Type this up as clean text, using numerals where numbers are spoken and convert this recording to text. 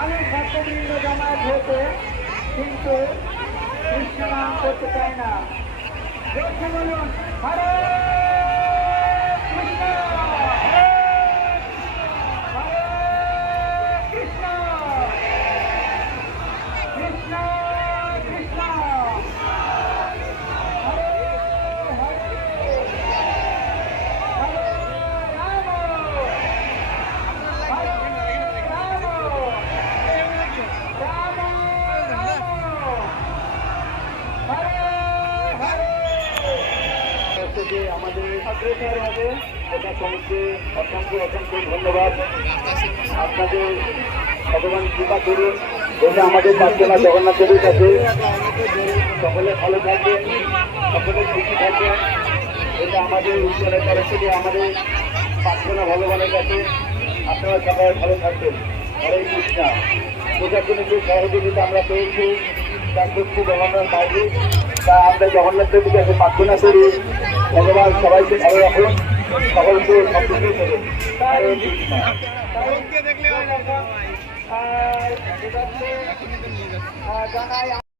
অনেক ভক্তবৃন্দ জমায়েত হয়েছে, কিন্তু কৃষ্ণ নাম করতে চায় না। বলুন হরে কৃষ্ণ, হরে কৃষ্ণ, কৃষ্ণ কৃষ্ণ, হরে হরে, হরে রাম, হরে রাম, রাম রাম, হরে হরে। আমাদের অগ্রসর হবে, এটা তোমাকে অসংখ্য অসংখ্য ধন্যবাদ। আপনাদের ভগবান কৃপা করুন, এটা আমাদের প্রার্থনা জগন্নাথ দেবীর কাছে। সকলে ভালো থাকবেন, সকলে সুখী থাকবেন, এটা আমাদের উত্তরের তরফ থেকে আমাদের প্রার্থনা ভগবানের কাছে। আপনারা সবাই ভালো থাকবেন। হরে কৃষ্ণ। প্রশাসনিক যে সহযোগিতা আমরা পেয়েছি তার সত্যি জগন্নাথ বাইরে, তা আমরা জগন্নাথ দেবীর কাছে প্রার্থনা করি ভগবান সবাইকে ভালো রাখুন, সকলকে সবকিছু করুন। হরে কৃষ্ণ। জানাই